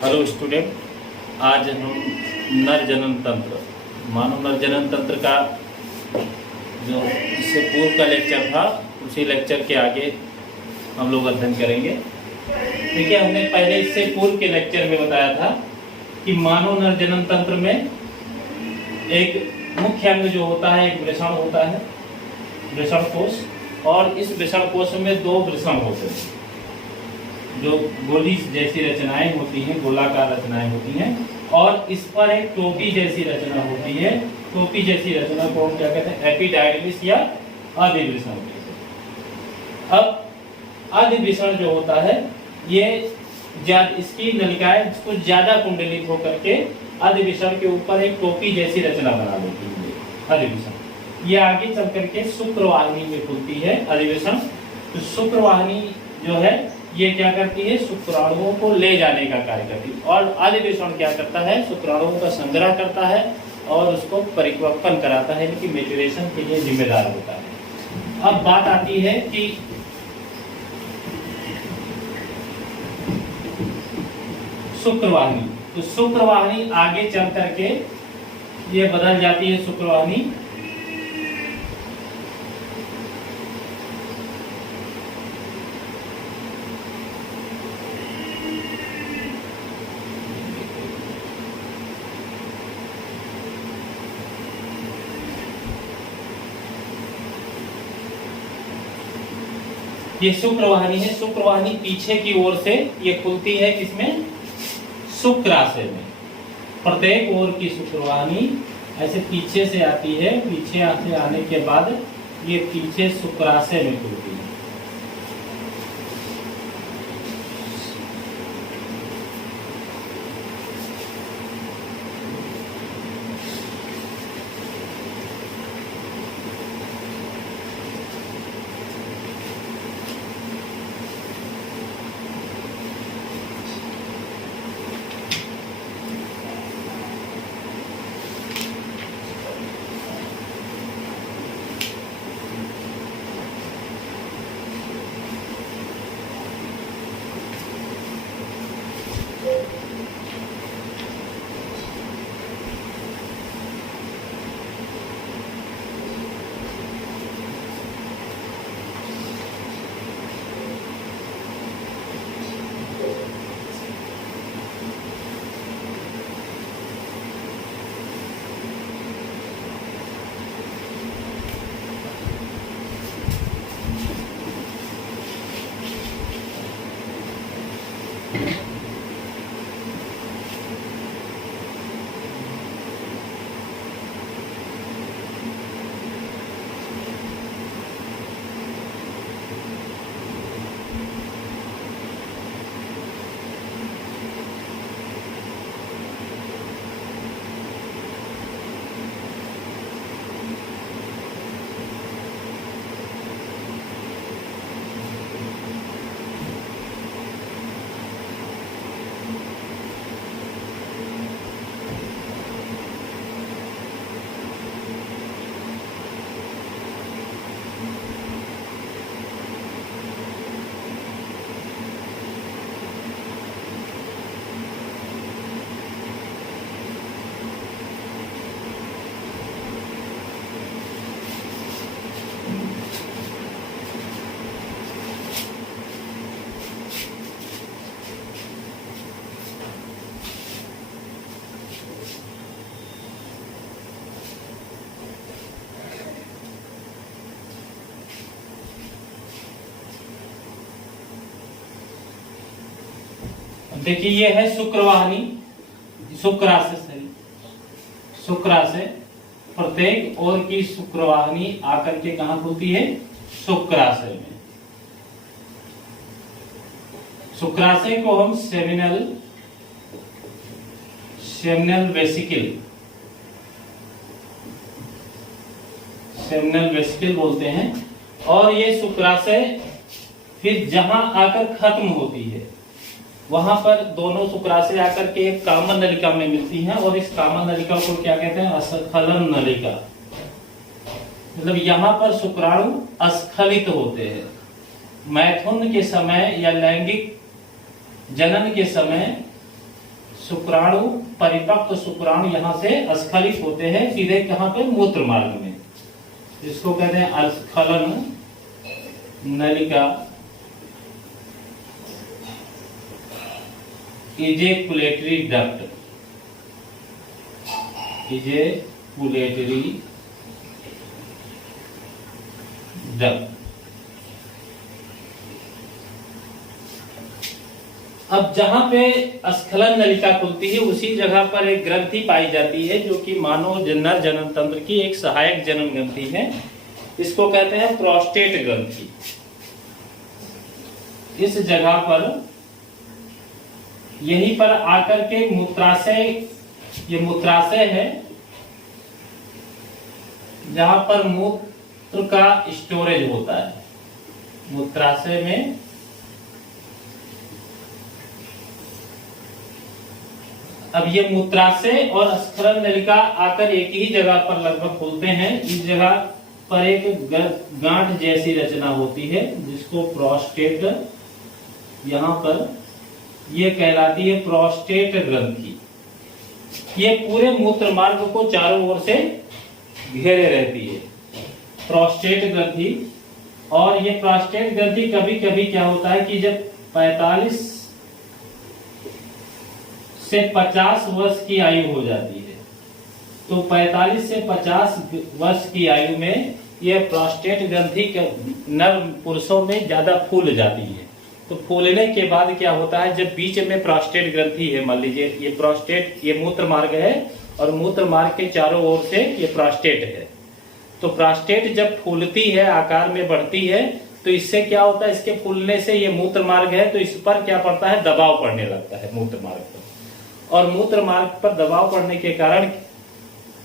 Hello student, आज हम नर जनन तंत्र, मानव नर जनन तंत्र का जो इससे पूर्व का लेक्चर था उसी लेक्चर के आगे हम लोग अध्ययन करेंगे। देखिए, हमने पहले इससे पूर्व के लेक्चर में बताया था कि मानव नर जनन तंत्र में एक मुख्य अंग जो होता है, एक वृषण होता है, वृषण कोश। और इस वृषण कोश में दो वृषण होते हैं, जो गोली जैसी रचनाएं होती हैं, गोलाकार रचनाएं होती हैं, और इस पर एक टोपी जैसी रचना होती है। टोपी जैसी रचना को हम क्या कहते हैं? एपिडाइडमिस या अधिवृषण कहते हैं। अब अधिवृषण जो होता है, ये इसकी नलिकाएं कुछ ज्यादा कुंडलित होकर के अधिवृषण के ऊपर एक टोपी जैसी रचना बना लेती है। अधिवृषण ये आगे चल करके शुक्रवाहिनी में खुलती है। अधिवृषण तो शुक्रवाहिनी जो है ये क्या करती है? शुक्राणुओं को ले जाने का कार्य करती है। और अधिवृषण क्या करता है? शुक्राणुओं का संग्रह करता है और उसको परिपक्वन कराता है, यानी कि मैच्योरेशन के लिए जिम्मेदार होता है। अब बात आती है कि शुक्रवाहिनी, तो शुक्रवाहिनी आगे चल करके ये बदल जाती है। शुक्रवाहिनी ये शुक्रवाहिनी है। शुक्रवाहिनी पीछे की ओर से ये खुलती है, किसमें? शुक्राशय में। प्रत्येक ओर की शुक्रवाहिनी ऐसे पीछे से आती है। पीछे से आने के बाद ये पीछे शुक्राशय में खुलती है। देखिए, ये है शुक्रवाहिनी। शुक्राशय, शुक्राशय प्रत्येक ओर की शुक्रवाहिनी आकर के कहां खुलती है? शुक्राशय में। शुक्राशय को हम सेमिनल वेसिकल, सेमिनल वेसिकल बोलते हैं। और ये शुक्राशय फिर जहां आकर खत्म होती है, वहां पर दोनों शुक्राशय आकर के एक कामन नलिका में मिलती हैं। और इस कामन नलिका को क्या कहते हैं? अस्खलन नलिका। मतलब यहाँ पर शुक्राणु अस्खलित होते हैं। मैथुन के समय या लैंगिक जनन के समय शुक्राणु, परिपक्व शुक्राणु यहां से स्खलित होते हैं सीधे कहां पे, मूत्र मार्ग में। इसको कहते हैं स्खलन नलिका, इजेकुलेटरी डक्ट, इजेकुलेटरी डक्ट। अब जहां पे स्खलन नलिका खुलती है उसी जगह पर एक ग्रंथि पाई जाती है जो कि मानव नर जनन तंत्र की एक सहायक जनन ग्रंथि है। इसको कहते हैं प्रोस्टेट ग्रंथि। इस जगह पर, यहीं पर आकर के मूत्राशय, ये मूत्राशय है जहां पर मूत्र का स्टोरेज होता है। मूत्राशय में अब ये मूत्राशय और स्खलन नलिका आकर एक ही जगह पर लगभग खुलते हैं। इस जगह पर एक गांठ जैसी रचना होती है जिसको प्रोस्टेट, यहां पर ये कहलाती है प्रोस्टेट ग्रंथि। ये पूरे मूत्र मार्ग को चारों ओर से घेरे रहती है प्रोस्टेट ग्रंथि। और ये प्रोस्टेट ग्रंथि कभी कभी क्या होता है कि जब 45 से 50 वर्ष की आयु हो जाती है, तो 45 से 50 वर्ष की आयु में यह प्रोस्टेट ग्रंथि नर पुरुषों में ज्यादा फूल जाती है। तो फूलने के बाद क्या होता है, जब बीच में प्रोस्टेट ग्रंथि है, मान लीजिए ये प्रोस्टेट, ये मूत्र मार्ग है और मूत्र मार्ग के चारों ओर से ये प्रोस्टेट है। तो प्रोस्टेट जब फूलती है, आकार में बढ़ती है, तो इससे क्या होता है, इसके फूलने से ये मूत्र मार्ग है तो इस पर क्या पड़ता है, दबाव पड़ने लगता है मूत्र मार्ग पर। और मूत्र मार्ग पर दबाव पड़ने के कारण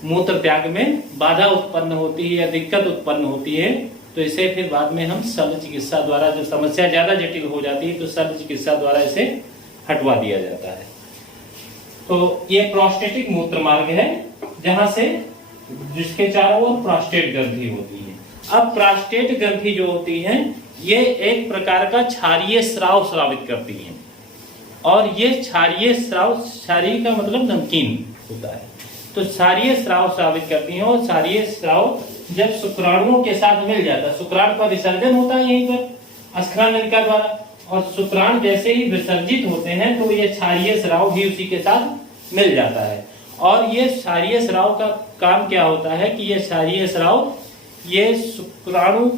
मूत्र त्याग में बाधा उत्पन्न होती है या दिक्कत उत्पन्न होती है। तो इसे फिर बाद में हम शल्य चिकित्सा द्वारा, जब समस्या ज्यादा जटिल हो जाती है तो शल्य चिकित्सा द्वारा इसे हटवा दिया जाता है। तो ये प्रोस्टेटिक मूत्र मार्ग है जहां से, जिसके चारों ओर प्रोस्टेट ग्रंथि होती है। अब प्रोस्टेट ग्रंथि जो होती है ये एक प्रकार का क्षारीय स्राव स्रावित करती है। और ये क्षारीय स्राव, क्षारीय का मतलब नमकीन होता है, तो क्षारीय स्राव स्रावित करती हैं। और क्षारीय स्राव जब शुक्राणुओं के साथ मिल जाता है, शुक्राणु का विसर्जन होता है यहीं पर स्खलन नलिका द्वारा, और शुक्राणु जैसे ही विसर्जित होते हैं तो ये क्षारीय स्राव भी उसी के साथ मिल जाता है। और ये क्षारीय स्राव का काम क्या होता है कि ये क्षारीय स्राव ये शुक्राणु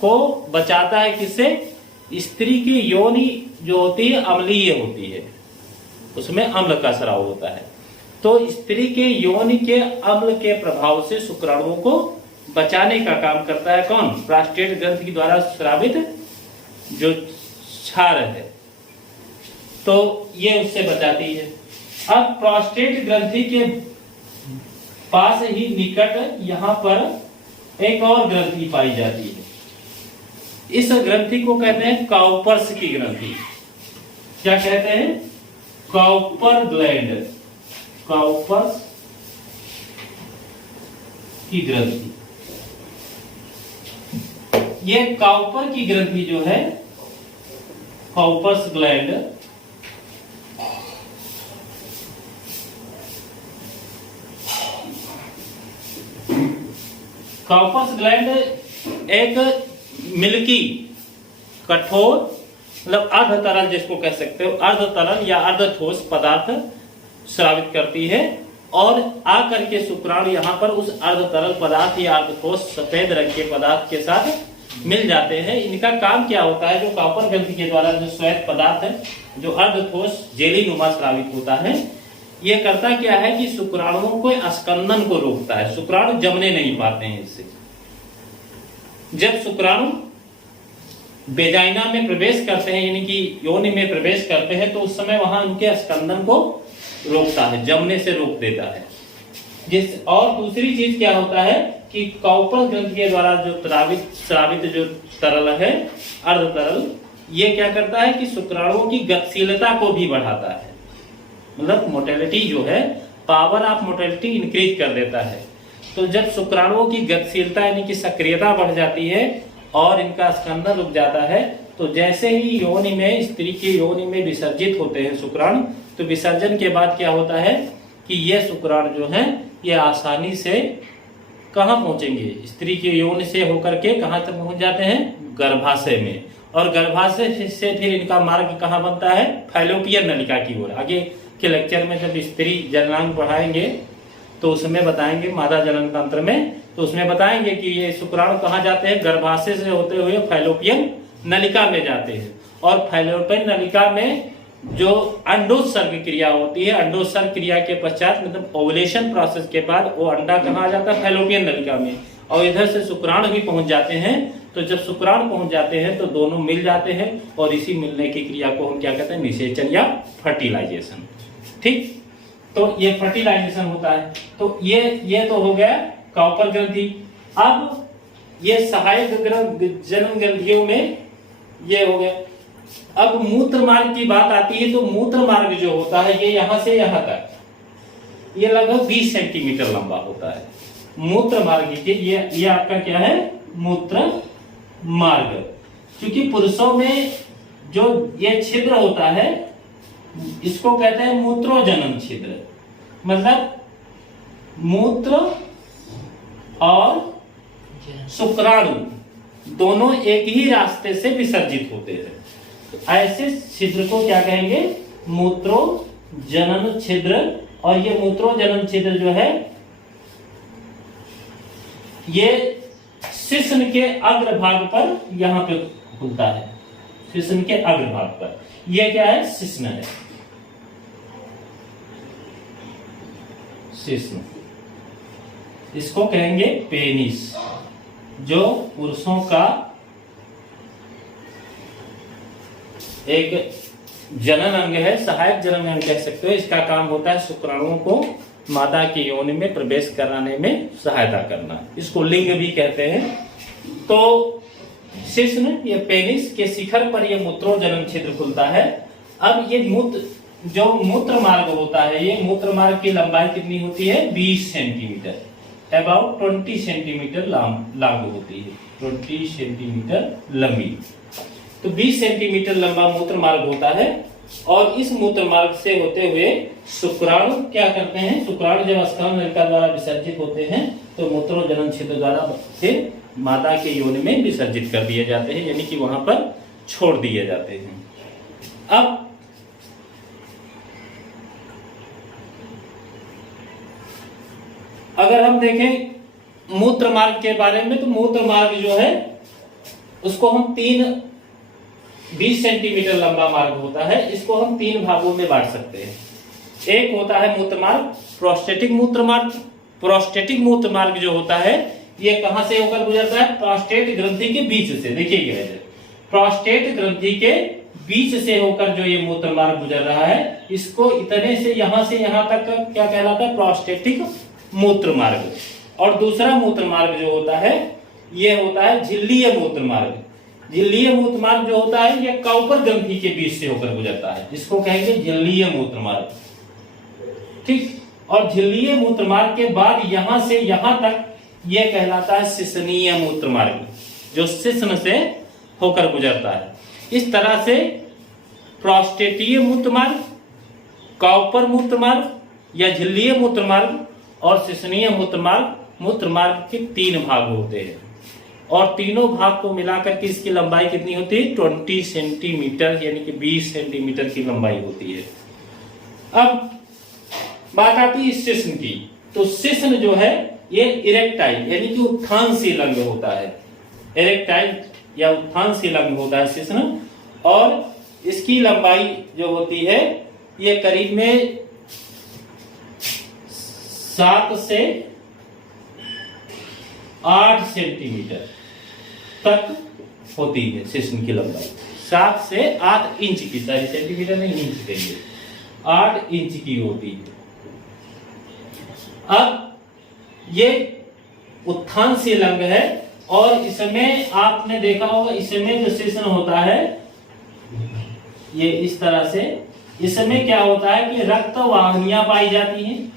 को बचाता है, किससे, स्त्री की योनि जो होती है अम्लीय होती है, उसमें अम्ल का स्राव होता है। तो स्त्री के योनि के अम्ल के प्रभाव से शुक्राणुओं को बचाने का काम करता है कौन, प्रोस्टेट ग्रंथि द्वारा स्रावित जो क्षार है, तो ये उससे बचाती है। अब प्रोस्टेट ग्रंथि के पास ही निकट यहां पर एक और ग्रंथि पाई जाती है। इस ग्रंथि को कहते हैं काउपर्स की ग्रंथि। क्या कहते हैं, काउपर ग्लैंड, काउपर्स की ग्रंथि। ये काउपर की ग्रंथि जो है, काउपर्स ग्लैंड, काउपर्स ग्लैंड एक मिल्की, कठोर, मतलब अर्ध तरल जिसको कह सकते हो, अर्ध तरल या अर्ध ठोस पदार्थ स्रावित करती है। और आकर के शुक्राणु यहाँ पर उस अर्ध तरल पदार्थ या अर्ध ठोस सफेद रंग के पदार्थ के साथ मिल जाते हैं। इनका काम क्या होता है, जो काउपर ग्रंथि के द्वारा जो श्वेत पदार्थ है, जो अर्ध ठोस जेली नुमा स्रावित होता है, ये करता क्या है कि शुक्राणुओं को स्कंदन को रोकता है। शुक्राणु जमने नहीं पाते हैं इससे। जब शुक्राणु वेजाइना में प्रवेश करते हैं, यानी कि योनि में प्रवेश करते हैं, तो उस समय वहां उनके स्कंदन को रोकता है, जमने से रोक देता है। और दूसरी चीज क्या होता है कि काउपर ग्रंथि के द्वारा जो स्रावित जो तरल है, अर्ध तरल, ये क्या करता है कि शुक्राणुओं की गतिशीलता को भी बढ़ाता है। मतलब मोटेलिटी जो है, पावर ऑफ मोटेलिटी इंक्रीज कर देता है। तो जब शुक्राणुओं की गतिशीलता यानी कि सक्रियता बढ़ जाती है और इनका स्कंदन रुक जाता है, तो जैसे ही योनि में, स्त्री की योनि में विसर्जित होते हैं शुक्राणु, तो विसर्जन के बाद क्या होता है कि ये शुक्राणु जो है ये आसानी से कहाँ पहुंचेंगे, स्त्री के यौन से होकर के कहाँ तक पहुंच जाते हैं, गर्भाशय में। और गर्भाशय से फिर इनका मार्ग कहाँ बनता है, फैलोपियन नलिका की ओर। आगे के लेक्चर में जब स्त्री जननांग पढ़ाएंगे तो उसमें बताएंगे, मादा जनन तंत्र में, तो उसमें बताएंगे कि ये शुक्राणु कहाँ जाते हैं, गर्भाशय से होते हुए फैलोपियन नलिका में जाते हैं। और फैलोपियन नलिका में जो अंडोत्सर्ग क्रिया होती है, अंडोत्सर्ग क्रिया के पश्चात मतलब ओवुलेशन प्रोसेस के बाद वो अंडा कहाँ आ जाता है, फैलोपियन नलिका में। और इधर से शुक्राणु भी पहुंच जाते हैं। तो जब शुक्राणु पहुंच जाते हैं तो दोनों मिल जाते हैं और इसी मिलने की क्रिया को हम क्या कहते हैं, निषेचन या फर्टिलाइजेशन। ठीक, तो ये फर्टिलाइजेशन होता है। तो ये तो हो गया काउपर ग्रंथि। अब ये सहायक जनन ग्रंथियों में ये हो गया। अब मूत्र मार्ग की बात आती है तो मूत्र मार्ग जो होता है ये यहां से यहां तक ये लगभग 20 सेंटीमीटर लंबा होता है। मूत्र मार्ग के ये आपका क्या है, मूत्र मार्ग। क्योंकि पुरुषों में जो ये छिद्र होता है इसको कहते हैं मूत्रोजनन छिद्र, मतलब मूत्र और शुक्राणु दोनों एक ही रास्ते से विसर्जित होते हैं। तो ऐसे छिद्र को क्या कहेंगे, मूत्रोजनन छिद्र। और ये मूत्रोजनन छिद्र जो है ये शिश्न के अग्रभाग पर यहां पे खुलता है, शिश्न के अग्रभाग पर। ये क्या है, शिश्न है, शिश्न। इसको कहेंगे पेनिस, जो पुरुषों का एक जनन अंग है, सहायक जनन अंग कह सकते हो। इसका काम होता है शुक्राणुओं को मादा की योनि में प्रवेश कराने में सहायता करना। इसको लिंग भी कहते हैं। तो शिश्न ये पेनिस के शिखर पर ये मूत्रोजनन छिद्र खुलता है। अब ये जो मूत्र मार्ग होता है, ये मूत्र मार्ग की लंबाई कितनी होती है, 20 सेंटीमीटर, अबाउट 20 सेंटीमीटर लंबी होती है, 20 सेंटीमीटर लंबी। तो 20 सेंटीमीटर लंबा मूत्र मार्ग होता है। और इस मूत्र मार्ग से होते हुए शुक्राणु क्या करते हैं, शुक्राणु जब स्खलन नलिका द्वारा विसर्जित होते हैं तो मूत्रोजनन छिद्र द्वारा फिर मादा के योनि में विसर्जित कर दिए जाते हैं, यानी कि वहां पर छोड़ दिए जाते हैं। अब अगर हम देखें मूत्र मार्ग के बारे में, तो मूत्र मार्ग जो है उसको हम 20 सेंटीमीटर लंबा मार्ग होता है। इसको हम 3 भागों में बांट सकते हैं। एक होता है मूत्र मार्ग प्रोस्टेटिक मूत्र मार्ग। प्रोस्टेटिक मूत्र मार्ग जो होता है ये कहां से होकर गुजरता है, प्रोस्टेट ग्रंथि के बीच से। देखिएगा, प्रोस्टेट ग्रंथि के बीच से होकर जो ये मूत्र मार्ग गुजर रहा है, इसको इतने से यहां तक का क्या कहलाता है, प्रोस्टेटिक मूत्र मार्ग। और दूसरा मूत्र मार्ग जो होता है ये होता है झिल्लीय मूत्र मार्ग। झिल्लीय मूत्र मार्ग जो होता है ये काउपर ग्रंथि के बीच से होकर गुजरता है, इसको कहेंगे झिल्लीय मूत्र मार्ग। ठीक, और झिल्लीय मूत्र मार्ग के बाद यहां से यहां तक ये कहलाता है शिश्नीय मूत्र मार्ग, जो शिश्न से होकर गुजरता है। इस तरह से प्रोस्टेटीय मूत्र मार्ग, काउपर मूत्र मार्ग या झिल्लीय मूत्र मार्ग और शिश्नीय मूत्र मार्ग के 3 भाग होते हैं। और तीनों भाग को मिलाकर के इसकी लंबाई कितनी होती है, 20 सेंटीमीटर, यानी कि 20 सेंटीमीटर की लंबाई होती है। अब बात आती है शिश्न की। तो शिश्न जो है ये इरेक्टाइल यानी कि उत्थानशील अंग होता है, इरेक्टाइल या उत्थानशील अंग होता है शिश्न। और इसकी लंबाई जो होती है ये करीब में 7 से 8 सेंटीमीटर तक होती है शिश्न की लंबाई। 7 से 8 इंच की, सारी सेंटीमीटर नहीं, इंच देंगे, 8 इंच की होती है। अब ये उत्थानशील अंग है और इसमें आपने देखा होगा, इसमें जो शिश्न होता है ये इस तरह से, इसमें क्या होता है कि रक्त वाहिनियां पाई जाती हैं।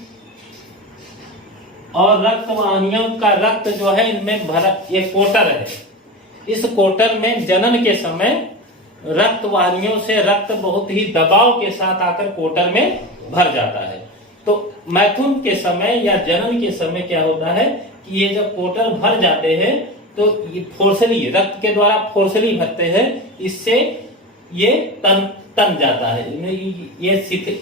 और रक्त वाहिनियों का रक्त जो है इनमें भरा, ये कोटर है। इस कोटर में जनन के समय रक्त वाहिनियों से रक्त बहुत ही दबाव के साथ आकर कोटर में भर जाता है। तो मैथुन के समय या जनन के समय क्या होता है कि ये जब कोटर भर जाते हैं तो ये फोर्सली रक्त के द्वारा फोर्सली भरते हैं, इससे ये तन जाता है। ये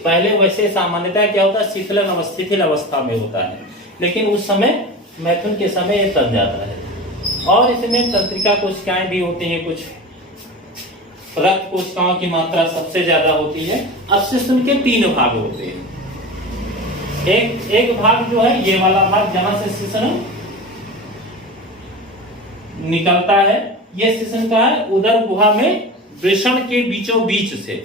पहले वैसे सामान्यतः क्या होता है शिथिल अवस्था में होता है, लेकिन उस समय मैथुन के समय ये तन जाता है। और इसमें तंत्रिका कोशिकाएं भी होती हैं, कुछ रक्त कोशिकाओं की मात्रा सबसे ज्यादा होती है। अब शिश्न के 3 भाग होते हैं। एक भाग जो है ये वाला भाग जहां से शिश्न निकलता है, ये शिश्न का है उदर गुहा में वृषण के बीचों बीच से।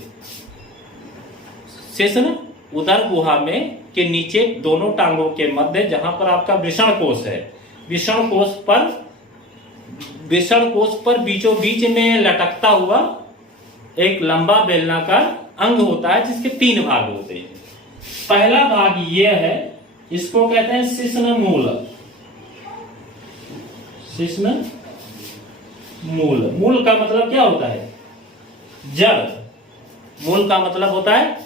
शिश्न उदर गुहा में के नीचे दोनों टांगों के मध्य जहां पर आपका वृषण कोश है, वृषण कोश पर बीचों बीच में लटकता हुआ एक लंबा बेलनाकार अंग होता है जिसके 3 भाग होते हैं। पहला भाग ये है, इसको कहते हैं शिश्न मूल। शिश्न मूल का मतलब क्या होता है? जड़। मूल का मतलब होता है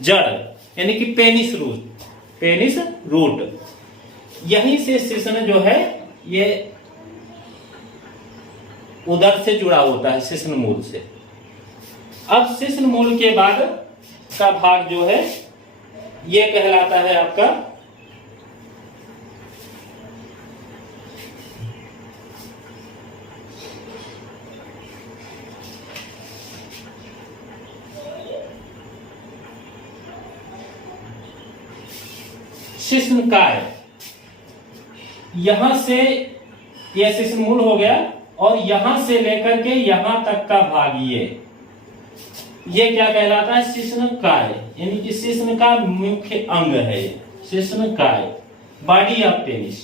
जड़, यानी कि पेनिस रूट। यहीं से शिश्न जो है ये उदर से जुड़ा होता है, शिश्न मूल से। अब शिश्न मूल के बाद का भाग जो है ये कहलाता है आपका शिश्नकाय। यहां से यह शिश्न मूल हो गया और यहां से लेकर के यहां तक का भाग ये क्या कहलाता है? शिश्नकाय, यानी कि शिश्न का मुख्य अंग है शिश्नकाय, बॉडी ऑफ पेनिस।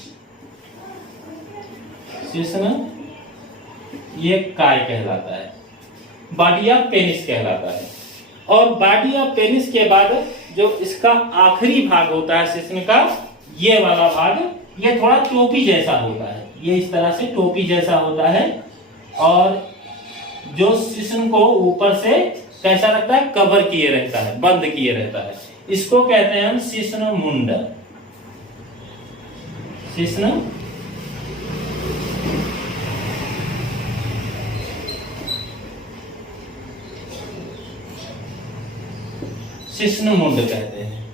शिश्न ये काय कहलाता है, बॉडी ऑफ पेनिस कहलाता है। और बॉडी ऑफ पेनिस के बाद जो इसका आखिरी भाग होता है शिश्न का, ये वाला भाग ये थोड़ा टोपी जैसा होता है, ये इस तरह से टोपी जैसा होता है। और जो शिश्न को ऊपर से कैसा लगता है? कवर किए रहता है, बंद किए रहता है। इसको कहते हैं हम शिश्न मुंड। शिश्न शिश्न मुंड कहते हैं।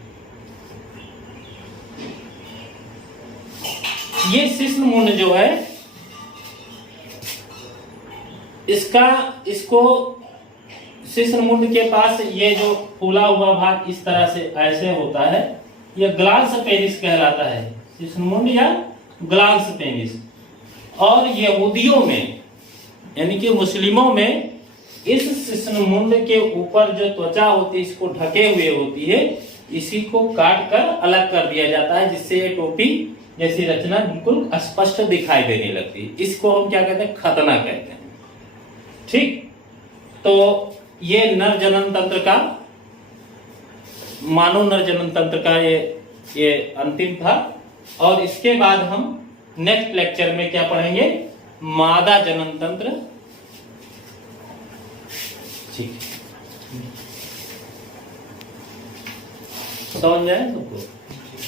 ये शिश्न मुंड जो है इसको शिश्न मुंड के पास ये जो फूला हुआ भाग इस तरह से ऐसे होता है, यह ग्लांस पेनिस कहलाता है। शिश्न मुंड या ग्लांस पेनिस। और यहूदियों में यानी कि मुस्लिमों में इस शिश्न मुंड के ऊपर जो त्वचा होती है इसको ढके हुए होती है, इसी को काट कर अलग कर दिया जाता है, जिससे ये टोपी जैसी रचना बिल्कुल स्पष्ट दिखाई देने लगती है। इसको हम क्या कहते हैं? खतना कहते हैं। ठीक, तो ये नर जनन तंत्र का, मानव नर जनन तंत्र का ये अंतिम था। और इसके बाद हम नेक्स्ट लेक्चर में क्या पढ़ेंगे? मादा जनन तंत्र। ठीक, समझ जाए सबको?